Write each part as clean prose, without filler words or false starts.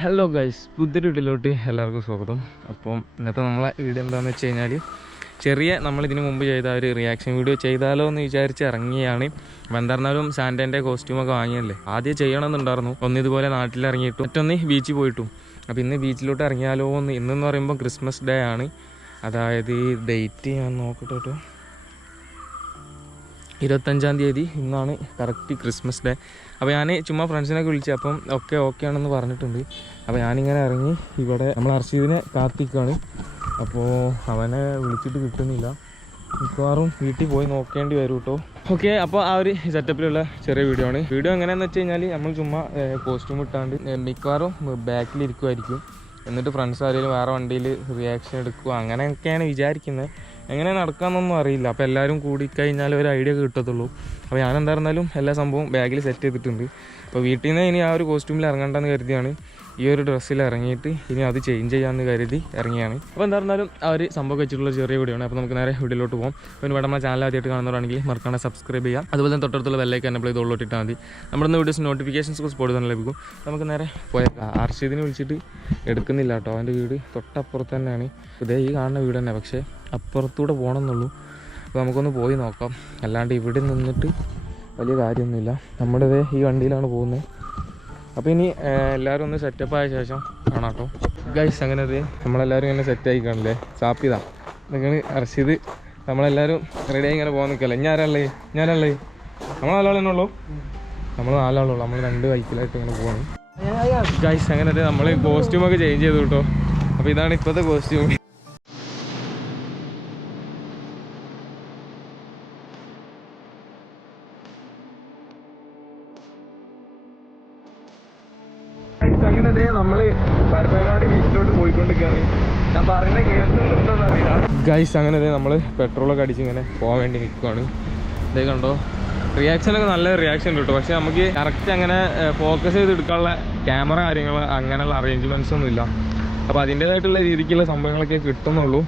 Hello guys, പുതിയൊരു വീഡിയോയിലോട്ട് എല്ലാവർക്കും സ്വാഗതം. അപ്പം ഇന്നത്തെ നമ്മളെ വീഡിയോ എന്താണെന്ന് വെച്ച് കഴിഞ്ഞാൽ നമ്മളിതിന് മുമ്പ് ചെയ്ത ഒരു റിയാക്ഷൻ വീഡിയോ ചെയ്താലോ എന്ന് വിചാരിച്ച് ഇറങ്ങിയാണ്. അപ്പം എന്തായിരുന്നാലും സാൻറ്റേൻ്റെ കോസ്റ്റ്യൂമൊക്കെ വാങ്ങിയല്ലേ, ആദ്യം ചെയ്യണമെന്നുണ്ടായിരുന്നു. ഇതുപോലെ നാട്ടിലിറങ്ങിയിട്ടും മറ്റൊന്ന് ബീച്ചിൽ പോയിട്ടും. അപ്പോൾ ഇന്ന് ബീച്ചിലോട്ട് ഇറങ്ങിയാലോ എന്ന്. ഇന്നെന്ന് പറയുമ്പോൾ ക്രിസ്മസ് ഡേ ആണ്. അതായത് ഡേറ്റ് ഞാൻ നോക്കട്ടെ കേട്ടോ, 25-ാം തീയതി ഇന്നാണ് കറക്റ്റ് ക്രിസ്മസ് ഡേ. അപ്പോൾ ഞാൻ ചുമ്മാ ഫ്രണ്ട്സിനൊക്കെ വിളിച്ചു, അപ്പം ഓക്കെ ആണെന്ന് പറഞ്ഞിട്ടുണ്ട്. അപ്പോൾ ഞാനിങ്ങനെ ഇറങ്ങി ഇവിടെ നമ്മൾ അർഷീദിനെ കാത്തിക്കാണ്. അപ്പോൾ അവനെ വിളിച്ചിട്ട് കിട്ടുന്നില്ല, മിക്കവാറും വീട്ടിൽ പോയി നോക്കേണ്ടി വരും കേട്ടോ. ഓക്കെ, അപ്പോൾ ആ ഒരു സെറ്റപ്പിലുള്ള ചെറിയ വീഡിയോ ആണ്. വീഡിയോ എങ്ങനെയാണെന്ന് വെച്ച് കഴിഞ്ഞാൽ നമ്മൾ ചുമ്മാ കോസ്റ്റ്യൂം ഇട്ടാണ്ട് മിക്കവാറും ബാക്കിലിരിക്കുമായിരിക്കും. എന്നിട്ട് ഫ്രണ്ട്സ് ആരെങ്കിലും വേറെ വണ്ടിയിൽ റിയാക്ഷൻ എടുക്കുക, അങ്ങനെയൊക്കെയാണ് വിചാരിക്കുന്നത്. എങ്ങനെ നടക്കാമെന്നൊന്നും അറിയില്ല. അപ്പോൾ എല്ലാവരും കൂടിക്കഴിഞ്ഞാൽ ഒരു ഐഡിയ കിട്ടത്തുള്ളൂ. അപ്പോൾ ഞാൻ എന്തായിരുന്നാലും എല്ലാ സംഭവം ബാഗിൽ സെറ്റ് ചെയ്തിട്ടുണ്ട്. അപ്പോൾ വീട്ടിൽ നിന്ന് ഇനി ആ ഒരു കോസ്റ്റ്യൂമിൽ ഇറങ്ങണ്ടെന്ന് കരുതിയാണ് ഈ ഒരു ഡ്രസ്സിൽ ഇറങ്ങിയിട്ട് ഇനി അത് ചേഞ്ച് ചെയ്യാമെന്ന് കരുതി ഇറങ്ങിയാണ്. അപ്പോൾ എന്തായിരുന്നാലും ആ ഒരു സംഭവം വെച്ചിട്ടുള്ള ചെറിയ വീഡിയോ ആണ്. അപ്പോൾ നമുക്ക് നേരെ വീഡിയോയിലോട്ട് പോകാം. അപ്പോൾ ഇവിടെ നമ്മുടെ ചാനൽ ആദ്യമായിട്ട് കാണുന്നവരാണെങ്കിൽ മറക്കാണ്ട് സബ്സ്ക്രൈബ് ചെയ്യാം. അതുപോലെ തന്നെ തൊട്ടടുത്തുള്ള ബെല്ലൈക്കൻ എനേബിൾ ചെയ്ത് ഉള്ളിട്ടാൽ മതി. നമ്മുടെ വീഡിയോസ് നോട്ടിഫിക്കേഷൻസ് സ്പോട്ട് തന്നെ ലഭിക്കും. നമുക്ക് നേരെ പോയേക്കാം. അർഷീദിനെ വിളിച്ചിട്ട് എടുക്കുന്നില്ല കേട്ടോ, അവൻ്റെ വീട് തൊട്ടപ്പുറത്ത് തന്നെയാണ്. ഇതേ ഈ കാണുന്ന വീട് തന്നെ, പക്ഷേ അപ്പുറത്തൂടെ പോകണമെന്നുള്ളൂ. അപ്പോൾ നമുക്കൊന്ന് പോയി നോക്കാം. അല്ലാണ്ട് ഇവിടെ നിന്നിട്ട് വലിയ കാര്യമൊന്നുമില്ല. നമ്മുടെ ഈ വണ്ടിയിലാണ് പോകുന്നത്. അപ്പോൾ ഇനി എല്ലാവരും ഒന്ന് സെറ്റപ്പ് ആയ ശേഷം കാണാം കേട്ടോ ഗൈസ്. അങ്ങനെ നമ്മളെല്ലാവരും ഇങ്ങനെ സെറ്റായി കാണില്ലേ, സാപ്പിതാ നിങ്ങൾ അർഷീദ്, നമ്മളെല്ലാവരും റെഡിയായി ഇങ്ങനെ പോകാൻ നിൽക്കല്ലേ. ഞാനല്ലേ നമ്മൾ നാലാളെന്നെ ഉള്ളൂ, നമ്മൾ 4 ആളുള്ളൂ. നമ്മൾ 2 ബൈക്കിലായിട്ട് ഇങ്ങനെ പോവാണ് ഗൈസ്. അങ്ങനെ നമ്മൾ കോസ്റ്റ്യൂമൊക്കെ ചേഞ്ച് ചെയ്തു കേട്ടോ. അപ്പോൾ ഇതാണ് ഇപ്പോഴത്തെ കോസ്റ്റ്യൂം. അങ്ങനെ നമ്മള് പരപ്പനങ്ങാടി ബീച്ചിലോട്ട് പോയിക്കൊണ്ടിരിക്കുകയാണ്. ഞാൻ പറയുന്ന കേൾക്കുന്നുണ്ടോന്ന് അറിയില്ല ഗൈസ്. അങ്ങനെ നമ്മള് പെട്രോളൊക്കെ അടിച്ച് ഇങ്ങനെ പോകാൻ വേണ്ടി നിൽക്കുവാണ്. ഇതേ കണ്ടോ, റിയാക്ഷനൊക്കെ നല്ല റിയാക്ഷൻ ഉണ്ട് കേട്ടോ. പക്ഷെ നമുക്ക് കറക്റ്റ് അങ്ങനെ ഫോക്കസ് ചെയ്ത് എടുക്കാനുള്ള ക്യാമറ കാര്യങ്ങൾ അങ്ങനെയുള്ള അറേഞ്ച്മെൻറ്റ്സ് ഒന്നും ഇല്ല. അപ്പോൾ അതിൻ്റേതായിട്ടുള്ള രീതിക്കുള്ള സംഭവങ്ങളൊക്കെ കിട്ടുന്നുള്ളൂ.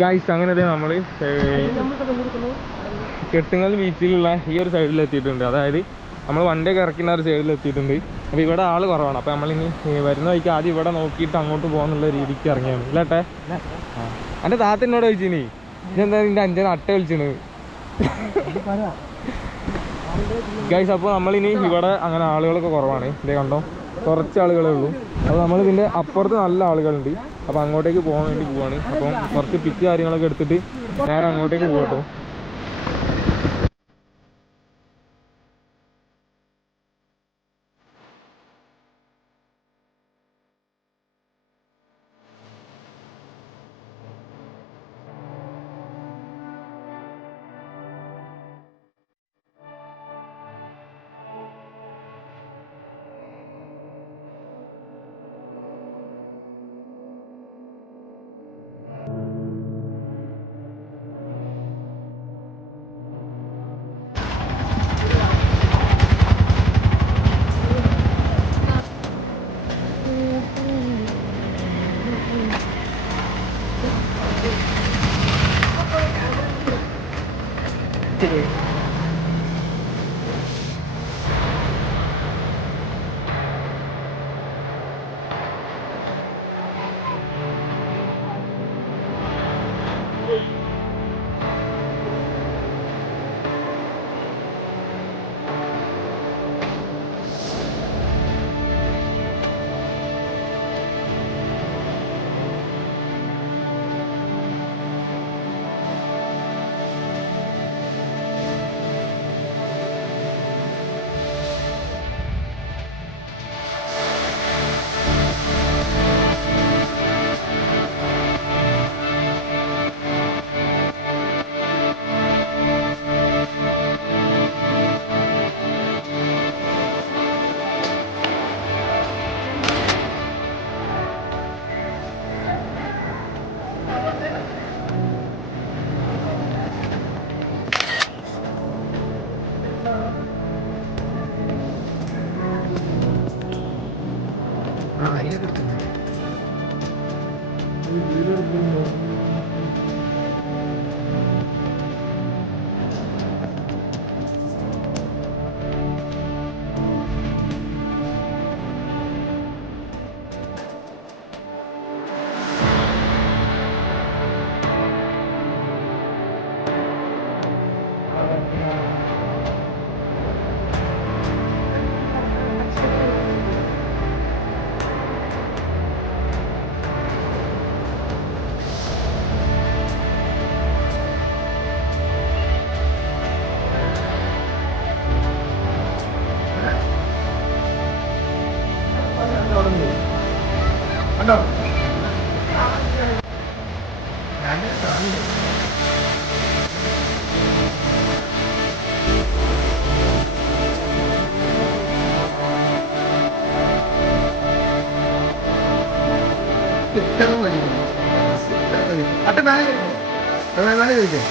ഗൈസ് അങ്ങനെ നമ്മൾ കെട്ടുങ്ങൽ ബീച്ചിലുള്ള ഈ ഒരു സൈഡിൽ എത്തിയിട്ടുണ്ട്. അതായത് നമ്മൾ വണ്ടിയൊക്കെ ഇറക്കുന്ന ഒരു സൈഡിൽ എത്തിയിട്ടുണ്ട്. അപ്പോൾ ഇവിടെ ആൾ കുറവാണ്. അപ്പോൾ നമ്മളിനി വരുന്ന വഴിക്ക് ആദ്യം ഇവിടെ നോക്കിയിട്ട് അങ്ങോട്ട് പോകാന്നുള്ള രീതിക്ക് ഇറങ്ങിയാണ് ഇല്ലേട്ടെ. എൻ്റെ താത്തന്നോട് ചോദിച്ചിനി ഇതെന്താ നിൻ്റെ അഞ്ചന അട്ട വിളിച്ചിന് ഗൈസ്. അപ്പോൾ നമ്മളിനി ഇവിടെ അങ്ങനെ ആളുകളൊക്കെ കുറവാണ്. ഇതേ കണ്ടോ, കുറച്ച് ആളുകളേ ഉള്ളൂ. അപ്പോൾ നമ്മളിതിൻ്റെ അപ്പുറത്ത് നല്ല ആളുകളുണ്ട്. അപ്പോൾ അങ്ങോട്ടേക്ക് പോകാൻ വേണ്ടി പോവാണ്. അപ്പം കുറച്ച് പിക്ക് കാര്യങ്ങളൊക്കെ എടുത്തിട്ട് നേരെ അങ്ങോട്ടേക്ക് പോകട്ടോ. അട്ട നാളെ ചോദിക്കാം.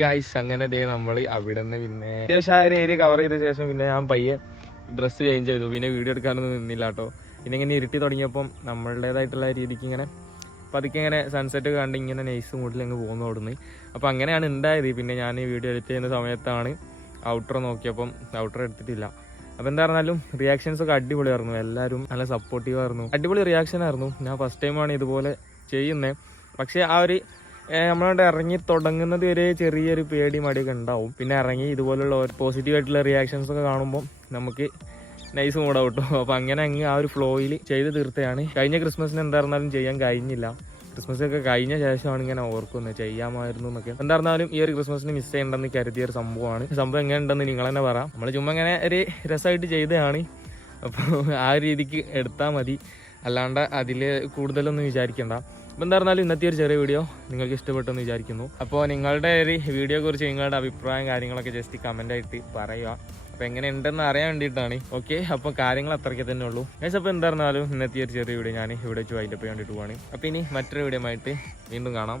ഗൈസ് അങ്ങനെ ദേ നമ്മൾ അവിടെ നിന്ന് പിന്നെ അത്യാവശ്യം ആ ഒരു ഏരിയ കവർ ചെയ്ത ശേഷം പിന്നെ ഞാൻ പയ്യെ ഡ്രസ്സ് ചേഞ്ച് ചെയ്തു. പിന്നെ വീഡിയോ എടുക്കാനൊന്നും നിന്നില്ല കേട്ടോ. പിന്നെ ഇങ്ങനെ ഇരുട്ടി തുടങ്ങിയപ്പം നമ്മളുടേതായിട്ടുള്ള രീതിക്ക് ഇങ്ങനെ പതുക്കെ ഇങ്ങനെ സൺസെറ്റ് കണ്ട് ഇങ്ങനെ നൈസ് മൂഡിൽ അങ്ങ് പോകുന്നു അവിടുന്ന്. അപ്പോൾ അങ്ങനെയാണ് ഉണ്ടായത്. പിന്നെ ഞാൻ ഈ വീഡിയോ എഡിറ്റ് ചെയ്യുന്ന സമയത്താണ് ഔട്ടർ നോക്കിയപ്പം ഔട്ടർ എടുത്തിട്ടില്ല. അപ്പോൾ എന്താ പറഞ്ഞാലും റിയാക്ഷൻസ് ഒക്കെ അടിപൊളിയായിരുന്നു. എല്ലാവരും നല്ല സപ്പോർട്ടീവ് ആയിരുന്നു. അടിപൊളി റിയാക്ഷൻ ആയിരുന്നു. ഞാൻ ഫസ്റ്റ് ടൈമാണ് ഇതുപോലെ ചെയ്യുന്നത്. പക്ഷേ ആ ഒരു നമ്മളോട് ഇറങ്ങി തുടങ്ങുന്നത് ഒരു ചെറിയൊരു പേടി മടിയൊക്കെ ഉണ്ടാവും. പിന്നെ ഇറങ്ങി ഇതുപോലുള്ള പോസിറ്റീവായിട്ടുള്ള റിയാക്ഷൻസ് ഒക്കെ കാണുമ്പോൾ നമുക്ക് നൈസ് മൂഡാവും കേട്ടോ. അപ്പോൾ അങ്ങനെ അങ്ങ് ആ ഒരു ഫ്ലോയിൽ ചെയ്ത് തീർത്തതാണ്. കഴിഞ്ഞ ക്രിസ്മസിന് എന്തായിരുന്നാലും ചെയ്യാൻ കഴിഞ്ഞില്ല. ക്രിസ്മസ് ഒക്കെ കഴിഞ്ഞ ശേഷമാണ് ഇങ്ങനെ ഓർക്കുന്നത് ചെയ്യാമായിരുന്നു എന്നൊക്കെ. എന്തായിരുന്നാലും ഈ ഒരു ക്രിസ്മസിന് മിസ് ചെയ്യേണ്ടെന്ന് കരുതിയ ഒരു സംഭവമാണ്. സംഭവം എങ്ങനെ ഉണ്ടെന്ന് നിങ്ങൾ തന്നെ പറയാം. നമ്മൾ ചുമ്മാ ഇങ്ങനെ ഒരു രസമായിട്ട് ചെയ്തതാണ്. അപ്പോൾ ആ രീതിക്ക് എടുത്താൽ മതി, അല്ലാണ്ട് അതിൽ കൂടുതലൊന്നും വിചാരിക്കേണ്ട. അപ്പോൾ എന്താ പറഞ്ഞാലും ഇന്നത്തെ ഒരു ചെറിയ വീഡിയോ നിങ്ങൾക്ക് ഇഷ്ടപ്പെട്ടെന്ന് വിചാരിക്കുന്നു. അപ്പോൾ നിങ്ങളുടെ ഒരു വീഡിയോയെ കുറിച്ച് നിങ്ങളുടെ അഭിപ്രായം കാര്യങ്ങളൊക്കെ ജസ്റ്റ് കമൻ്റായിട്ട് പറയുക. അപ്പോൾ എങ്ങനെ ഉണ്ടെന്ന് അറിയാൻ വേണ്ടിയിട്ടാണ്. ഓക്കെ, അപ്പോൾ കാര്യങ്ങൾ അത്രയ്ക്ക് തന്നെ ഉള്ളൂ ഗൈസ്. അപ്പോൾ എന്താ പറഞ്ഞാലും ഇന്നത്തെ ഒരു ചെറിയ വീഡിയോ ഞാൻ ഇവിടെ വെച്ച് വൈൻഡപ്പ് ചെയ്യാൻ വേണ്ടിയിട്ട് പോവാണ്. അപ്പോൾ ഇനി മറ്റൊരു വീഡിയോ ആയിട്ട് വീണ്ടും കാണാം.